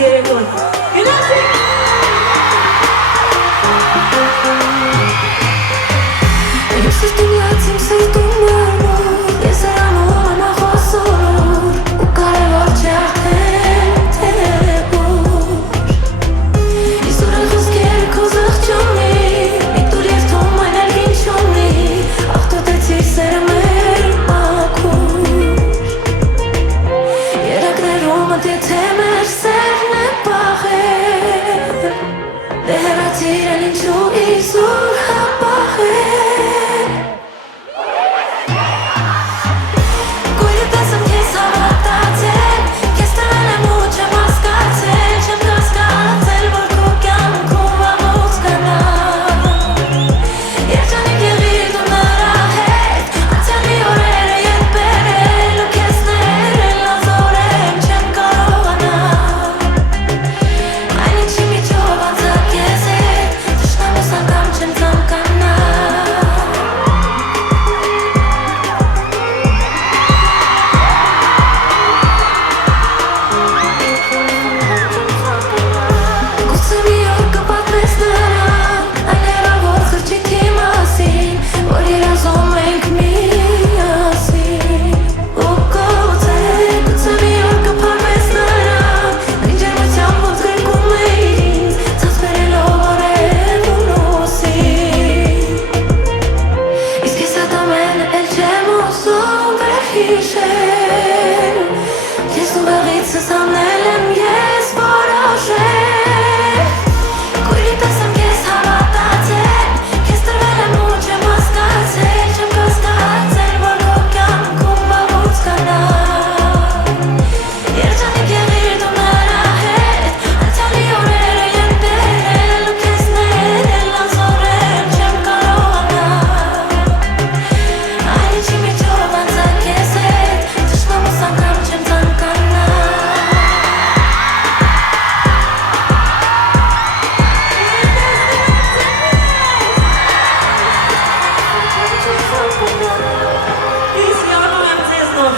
Երեկոն։ Գնացեք։ Հարցիրել ինչու իզուր հապահել Գույրը տեսեմ քեզ հավատացել Քեզ տվել եմ ու չեմ հասկացել Չեմ կասկածել, որ քո կյանքում վաղուց կանա Երջանիկ եղիր դու նրա հետ Անցյալի օրերը ետ բերել ու քեզ ներել Անզորեմ չեմ կարողանա Այն ինչի միջով անցա քեզ հետ Թշնամուս անգամ չեմ ծանկանա Գուցե մի օր կպատմես նրան Այն հեռավոր խրճիթի մասին Որ երազում ենք միասին Ու գուցե մի օր կփարվես նրան Այն ջերմությամբ ոնց գրկում էիր ինձ Ցած բերելով արև ու նոսին Իսկ ես այդ ամենը էլ չեմ ուզում վերհիշել Ես ու վաղիցս հանել եմ ես որոշել Գույրի տեսեմ քեզ հավատացել Քեզ տրվել եմ ու չեմ հասկացել Չեմ կասկածել, որ քո կյանքում վաղուց կանա Երջանիկ եղիր դու նրա հետ Անցյալի օրերը ետ բերել ու քեզ ներել Անզորեմ չեմ կարողանա Այն ինչի միջով անցա քեզ հետ Թշնամուս անգամ չեմ ծանկանա Իսկ յանում եմ ձեզնով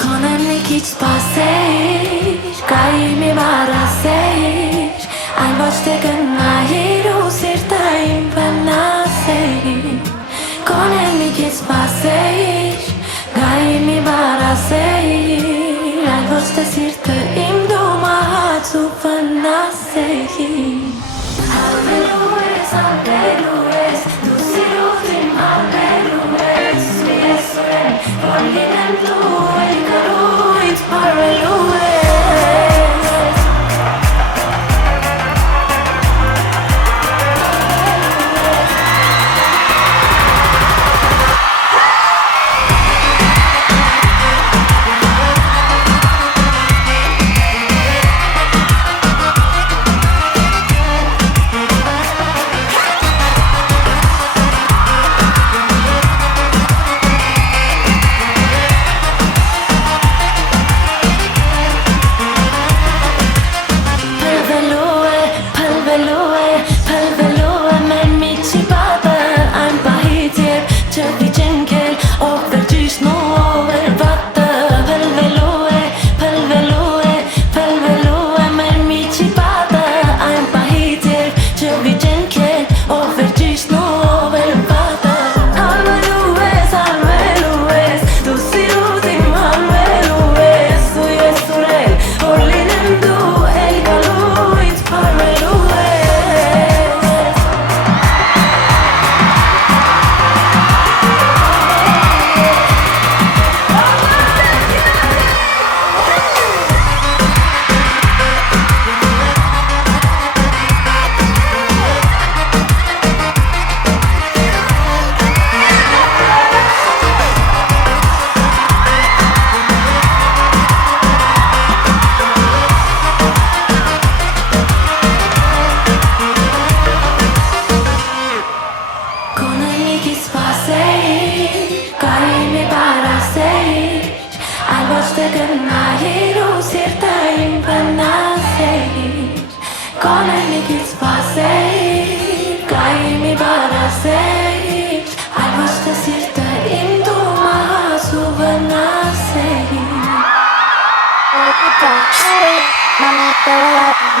Գոնե մի քիչ սպասեիր, կայի մի բառ ասեիր Այլ ոչ թե գնայիր ու սիրտը իմ վնասեիր Գոնե մի քիչ սպասեիր, կայի մի բառ ասեիր Այլ ոչ թե սիրտը իմ դու մահաց ու վնասեիր Հալվելու ես, դու սիրով իմ հալվելու ես Մի ես ուրեն, որ լինեմ դու Էլ կարու ինձ պարվելու ես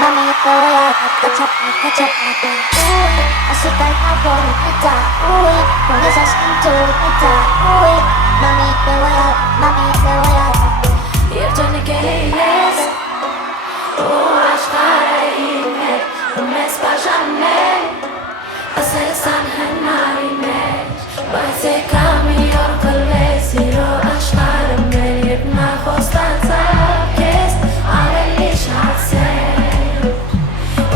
Mommy, throw it up, catch up, I should like I want it, ooh, into it. Ooh, mami, te voy a, mami, te voy a. Երթոնի կերես ու աշխարհային հետ ու մեզ բաժանել ասես անհնարի մեջ բայց եկա մի օր կլվես իրո աշխարհը մեր երբ նա խոստացավ քեզ ավելի շացել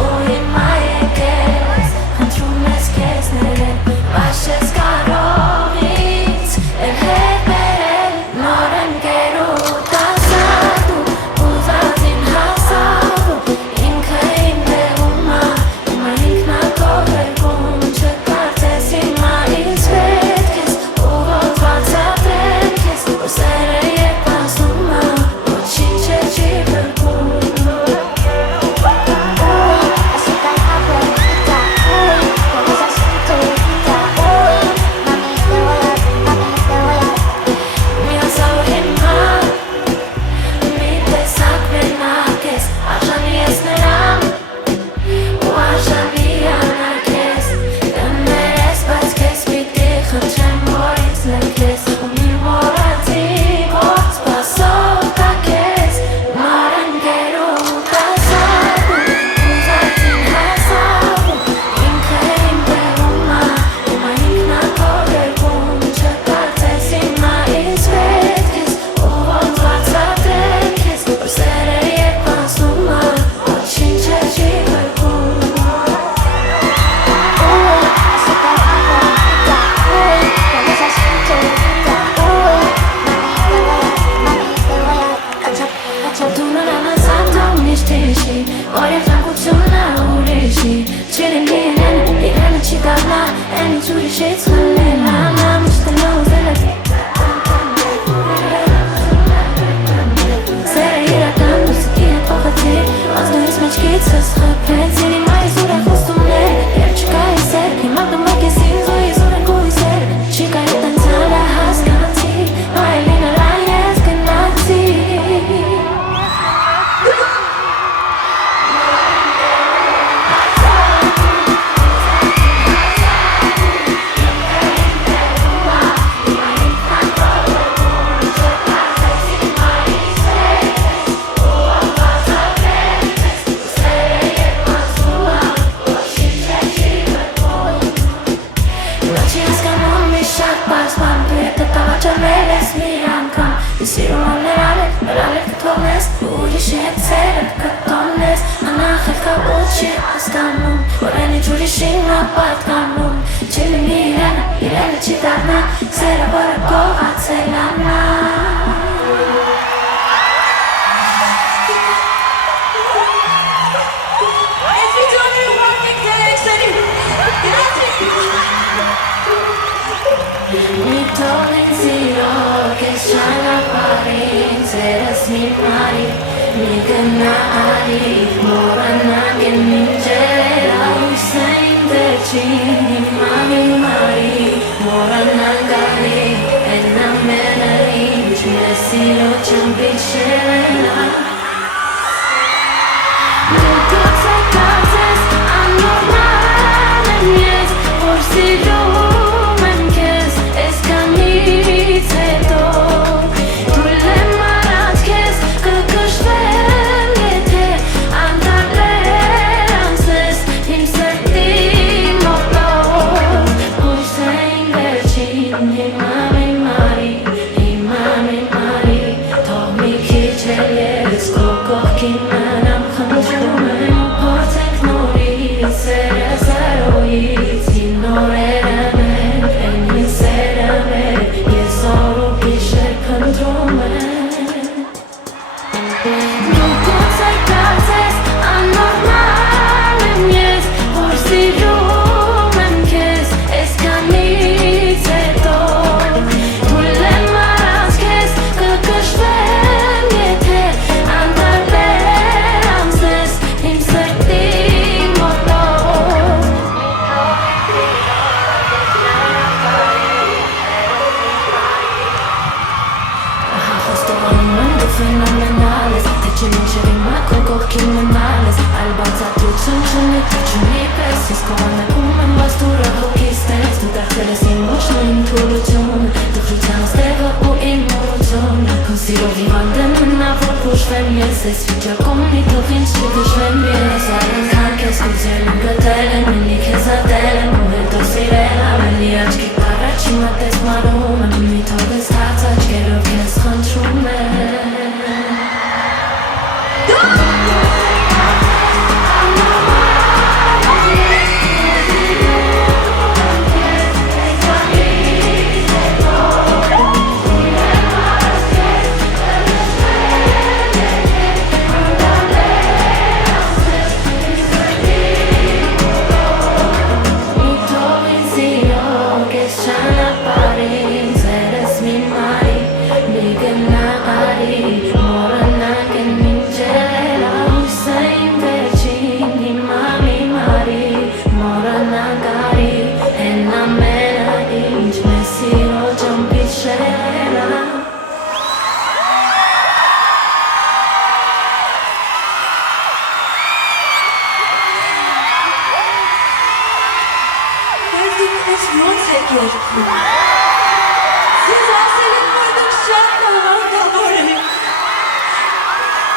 ու հիմա եկես խնդրում ես քեզ ներել բայց չես կարող ինձ էլ հետ բերել նոր ընկերու Fenomenales, te c'è ma con criminales Albanza tu czynczyny, ty czy nie pes Jest kochane umem, bastura, hockey stance Tu tak tyle z nim mocno Այս ոնց եք երկում։ Ձեզ ասել եմ, որ դուք շատ տաղանդավոր եք։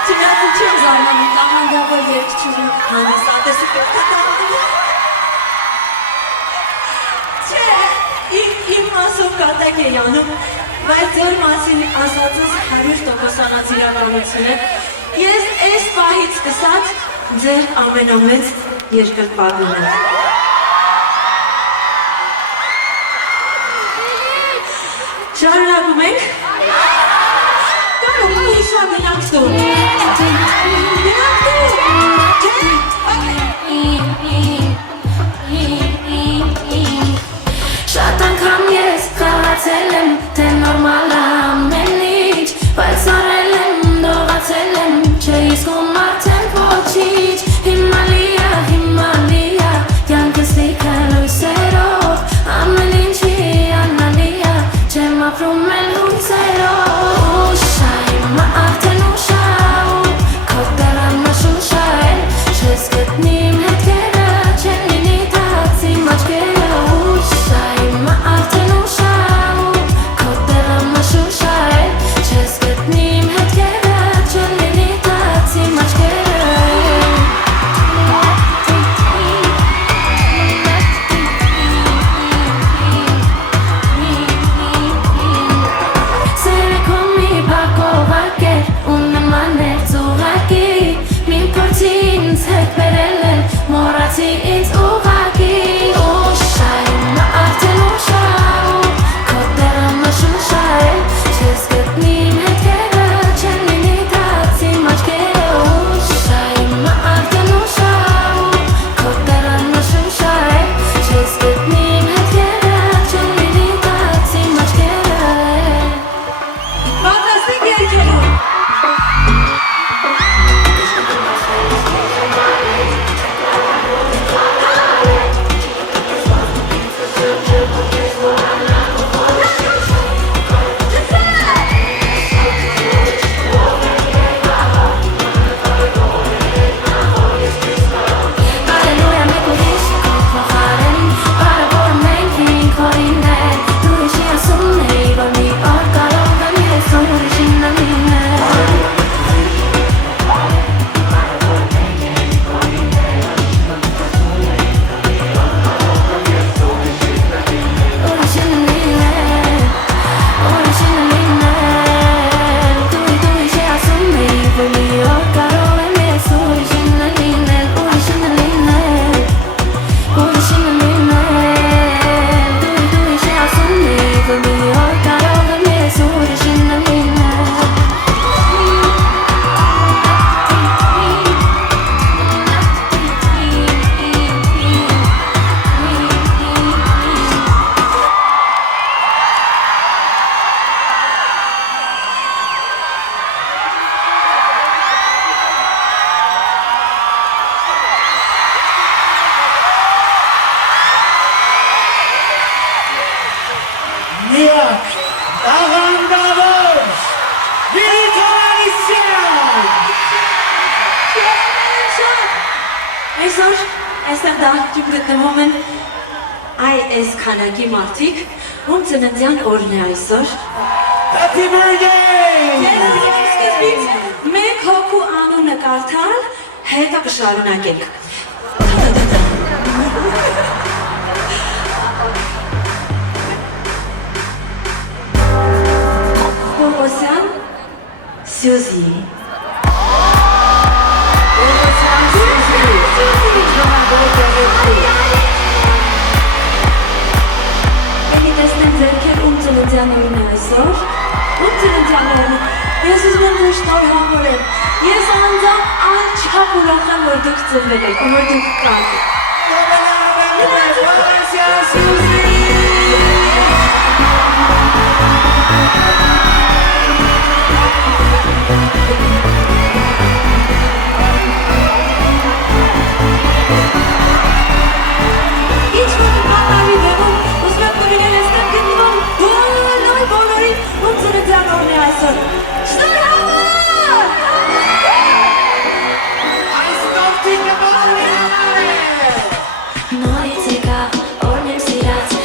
Չնայած չեմ զարմանում, տաղանդավոր երգչուհի հանդիսատեսը պետք է տաղանդավոր։ Չէ, իմ մասով կատակ էի անում, բայց ձեր մասին ասածս 100% իրականություն է։ Ես այս պահից սկսած ձեր ամենամեծ երկրպագուն եմ։ Շարունակում ենք։ Կարող հիշա մենակ դու։ Մենակ դու։ Շատ անգամ ես խաղացել եմ, թե նորմալ ամեն ինչ, բայց արել եմ, դողացել եմ, չէ իսկում արդեն ոչինչ, հիմալիա, կյանքս լիքը լույսերով, ամեն ինչի անալիա, չեմ ապրում էլ հույսերով, ուշա, հիմա արդեն ուշա, քո տեղանը շուշա է, չես գտնի իմ հետքերը, չեն լինի թաց իմ աչքերը, ուշա, հիմա արդեն ուշա, քո տեղանը շուշա է, չես գտնի իմ հետքերը, չեն լինի թաց իմ աչքերը։ Այսօր այստեղ դահլիճում գտնվում են այս քանակի մարդիկ, ում ծննդյան օրն է այսօր։ Happy birthday! Սկզբից մեկ հոգու անունը կարդալ, հետո կշարունակենք։ Պողոսյան Սյուզի։ Ելի տեսնեմ ձերքեր ում ծննդյան օրն է այսօր, ում ծննդյան օրն է, ես ուզում եմ որ շնորհավորել, ես անձամբ անչափ ուրախ եմ, որ դուք ծնվել եք, որ դուք կաք։ Նորից եկա, օրն եմ սիրած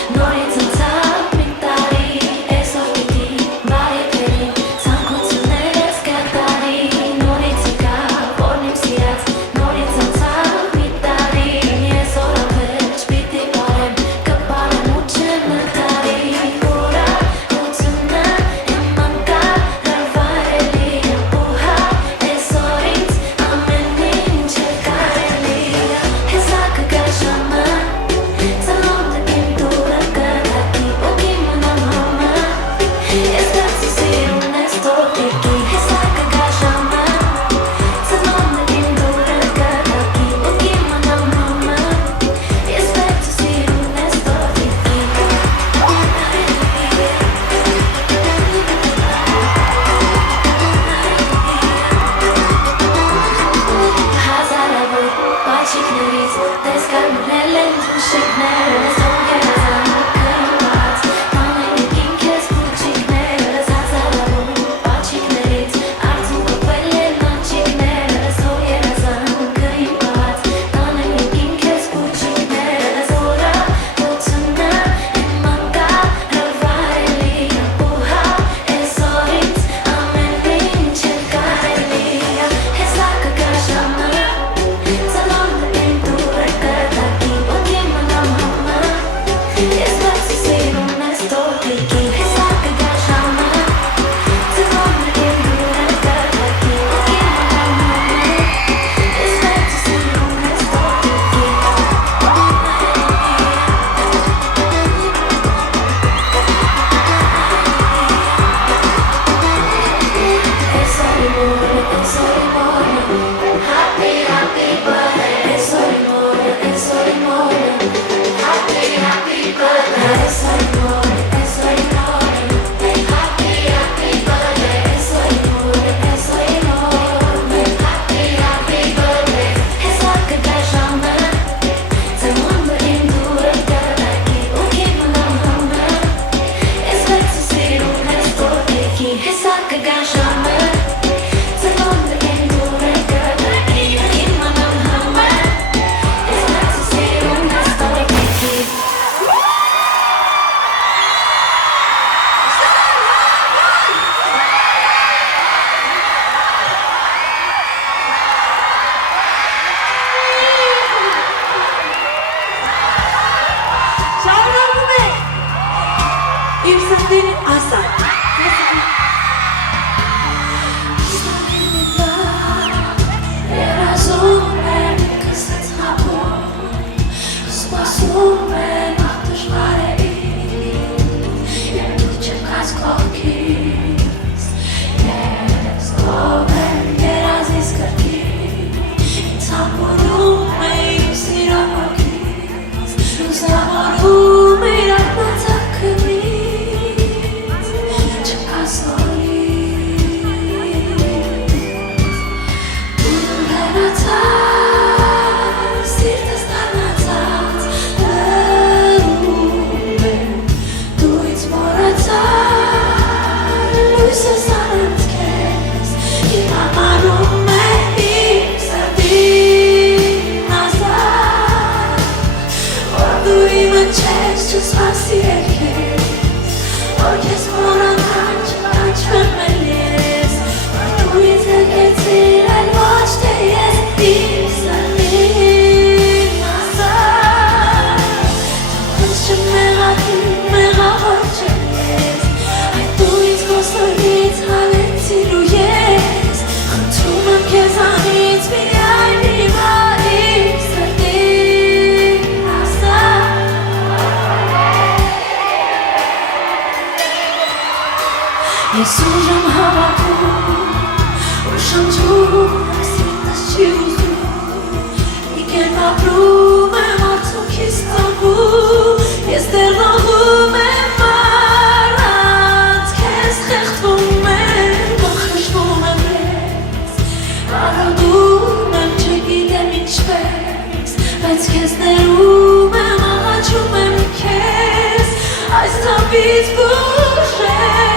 Իմ սրտին ասա Երազում եմ ինքս ինձ հապում Սպասում եմ աղ դժվար է ինձ Երբ դու չկաս կողքիս Ես ով եմ երազիս կրկին Ինձ համորում է իմ սիրո հոգիս Լուսավորում է իր ակնածակնից Չկաս Just fancy it kiss Or kiss more on touch families Or do we take it in and watch the yes peace and in my side Don't you me watch it yes I do it cause I need talent to yes I'm too much kiss I need me I need my hips and in my side Ես ուժեմ հավաքում, ու շնչում, սիրտս չի ուզում Իգեն ապրում եմ արդյունքիս տովում Ես դեռ նողում եմ առանց քեզ խեղդվում եմ Խշնում եմ ես, արագում եմ չգիտեմ ինչպես Բայց քեզ ներում եմ, աղաչում եմ քեզ Այս թափից բուժեմ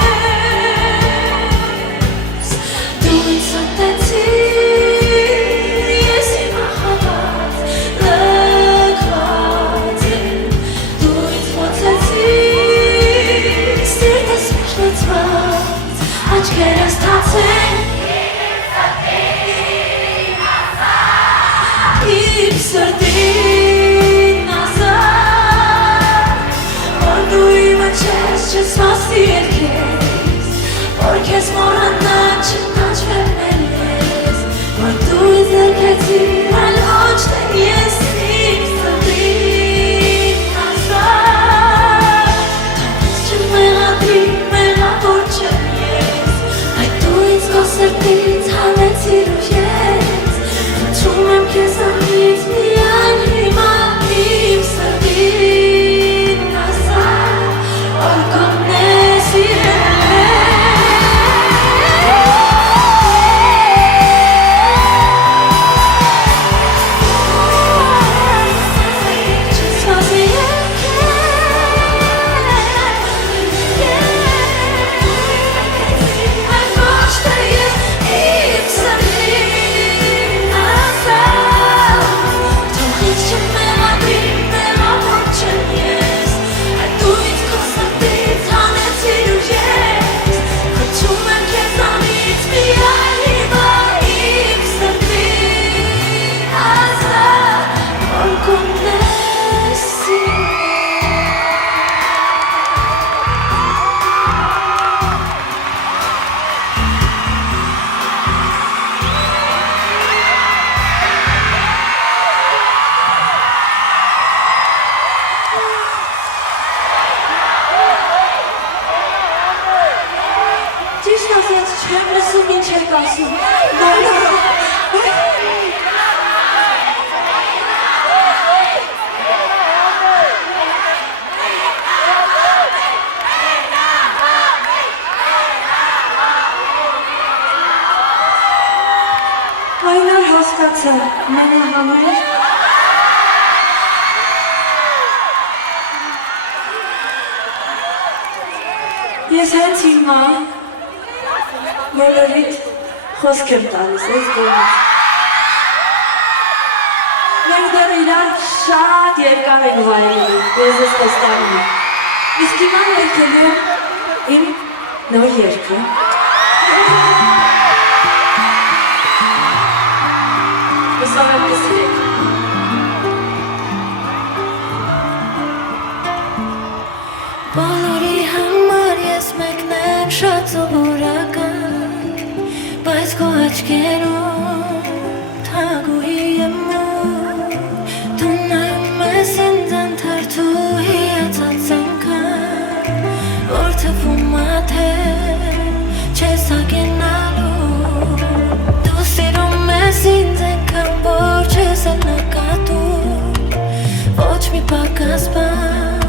Աչքերս թացեն Իմ սրտին ասար Որ դու իմը չես չսպասի էր քեզ Որ քեզ մոռանա չնաչվեմ էլ ես Որ դու ինձ ներկեցիր այլ ոչ թե ես Իմ սրտին ասար Թողես չմեղադրի մեղավոր չեմ Սրտից հանեցիր ու ես Խնդրում եմ քեզանից միայն հիմա իմ սրտին ասար Որ կողնես չեմ լսում ինչ եք ասում Այնար հասկացա մենը համար Ես հենց հիմա բոլորիդ խոսք եմ տալիս ես բոլորիդ Մենք դեռ իրար շատ երկար են վայրելու ես ես տեստանում Իսկ հիմա երկելու իմ նոր երկը Հուսով եմ կսիրեք Բոլորի համ սովորական բայց քո աչքերում թագուհի եմ դու նայում ես ինձ ընդհարթու հիացած անգամ որ թվում ա թե չես հագենալու դու սիրում ես ինձ այնքան որ չես նկատում ոչ մի պակաս բան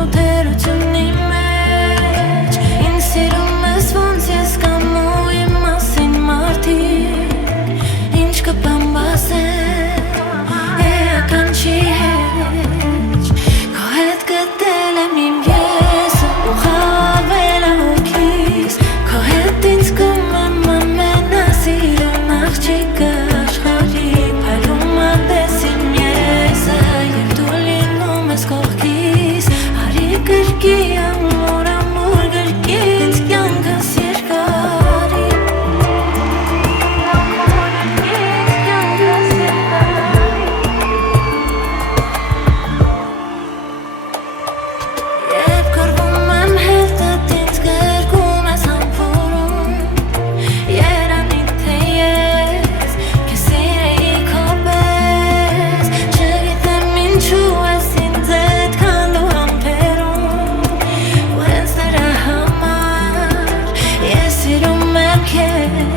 նոթերությունի մեջ ինձ սիրում ես ոնց ես կամ ու իմ մասին մարդիկ ինչ կպամբասեն էական չի հեչ քո հետ գտել եմ իմ եսը ու խավել հոգիս քո հետ ինձ կում եմ ամենասիրուն աղջիկը աշխարհի փայլում ատես իմ երեսը և դու լինում ես կողքիս արի կրկի ամուր ամուր կրկից կյանքս երկարի Երբ կրվում եմ հետդ ինձ գրկում ես համբուրում Երանի թե ես քեզ սիրեի քո պես Չգիտեմ ինչու ես ինձ այդքան դու համբերում ու հենց նրա համար ես սիրում եմ քեզ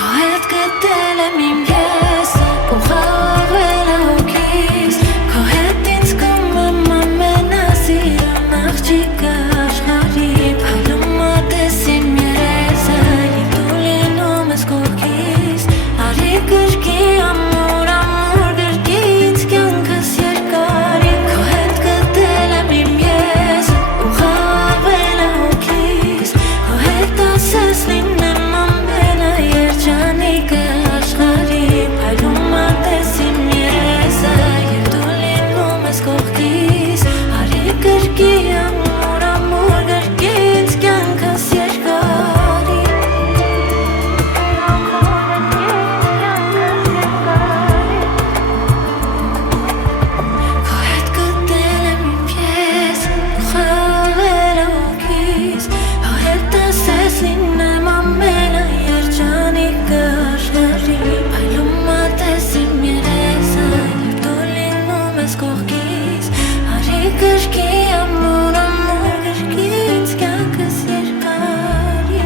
Քո հետ գտել եմ իմ եսը ու խավել հոգիս Քո հետ ինձ կում եմ ամենասիրուն աղջիկը աշխարհի փայլում ատես իմ երեսը և դու լինում ես կողքիս արի կրկի ամուր ամուր կրկից կյանքս երկարի Քո հետ գտել եմ իմ եսը ու խավել հոգիս Քո հետ ասես լինեմ ամենաերջանիկը աշխարհի փայլում ատես իմ երեսը և դու լինում ես կողքիս արի կրկի ամուր ամուր կրկից կյանքս երկարի Քո հետ գտել եմ իմ եսը ու խավել հոգիս Քո հետ ասես լինեմ ամենաերջանիկը աշխարհի փայլում ատես իմ երեսը և դու լինում ես կողքիս արի կրկի ամուր ամուր կրկից կյանքս երկարի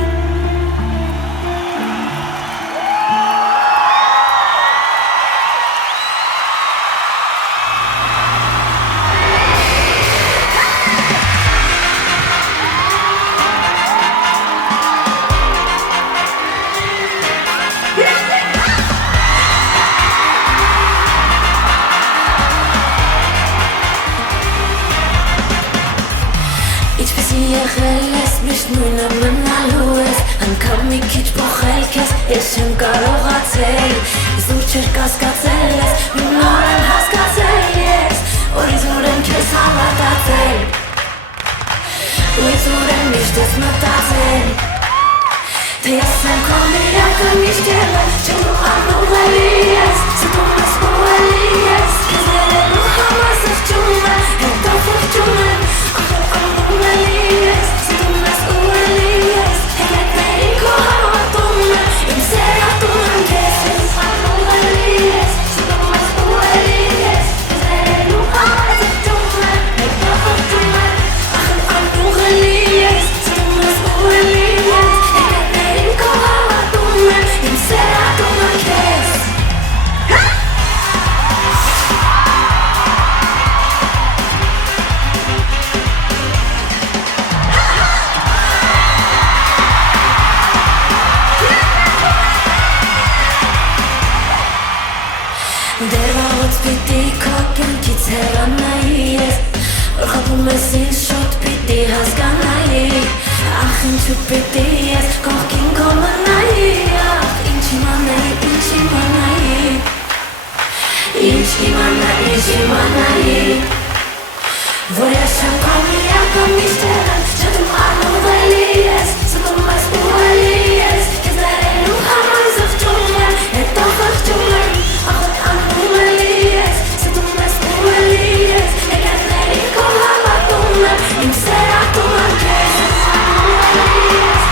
Ինչպեսի եղել ես միշտ նույնը մնալու ես Անգամ մի քիչ փոխել քեզ ես չեմ կարողացել Իզուր չեր կասկածել ես մի նոր եմ հասկացել ես Որ իզուր եմ քեզ հավատացել Ու իզուր եմ միշտ ես մտածել Թե ես եմ քո միակը միշտ եղել Չեմ ու անուղելի ես Ստում ես ու էլի ես Քեզ ներելու համար սրճում եմ Հետո խղճում եմ Անուղելի ես Ստում ես ու էլի ես Հեկետներին քո հավատում եմ Իմ սերատում եմ քեզ Անուղելի ես Ստում ես ու էլի ես Քեզ ներելու համար սրճում եմ Հետո խղճում եմ Անուղելի ես Ստում ես ու էլի ես Հեկետներին քո հավատում եմ Իմ սերատում եմ քեզ Դեր վաղուց պիտի քո կյանքից հեռանայի ես Որ խփում ես ինձ շուտ պիտի հասկանայի Ախ ինչու պիտի ես կողքին քո մնայի Ախ ինչ իմանայի, ինչ իմանայի Ինչ իմանայի Որ ես չեմ քո միակը միշտ եղել Չդում անուղելի ես Ստում ես ու էլի ես Քեզ ներելու համար զղջում եմ Հետո խղճում եմ Ախ անուղելի ես Ստում ես ու էլի ես Հեկետներին քո հավատում եմ Իմ սերատում եմ քեզ Անուղելի ես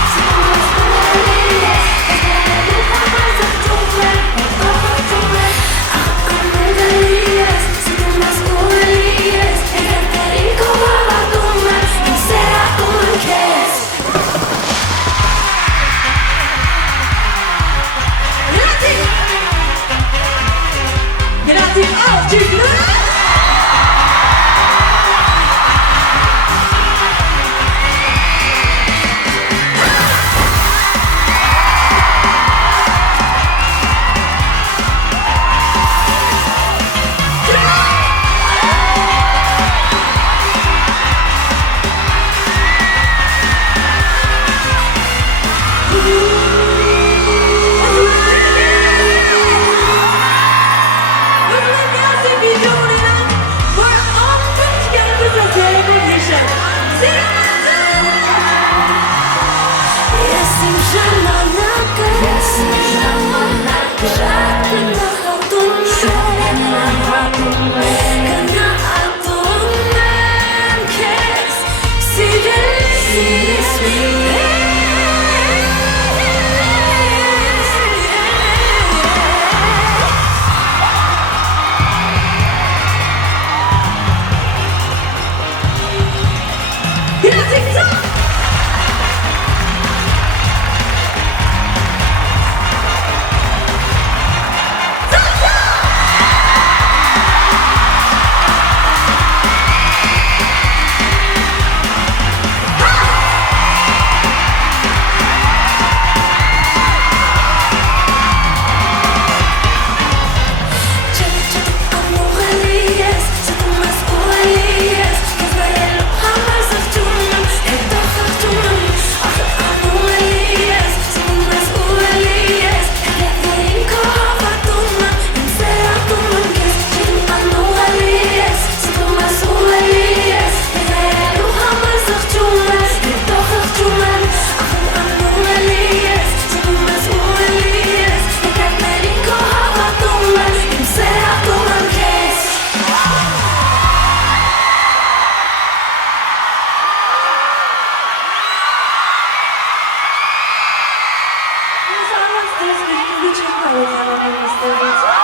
Ես առանց դες գրկնի չեմ կարող անավեն նստեղից։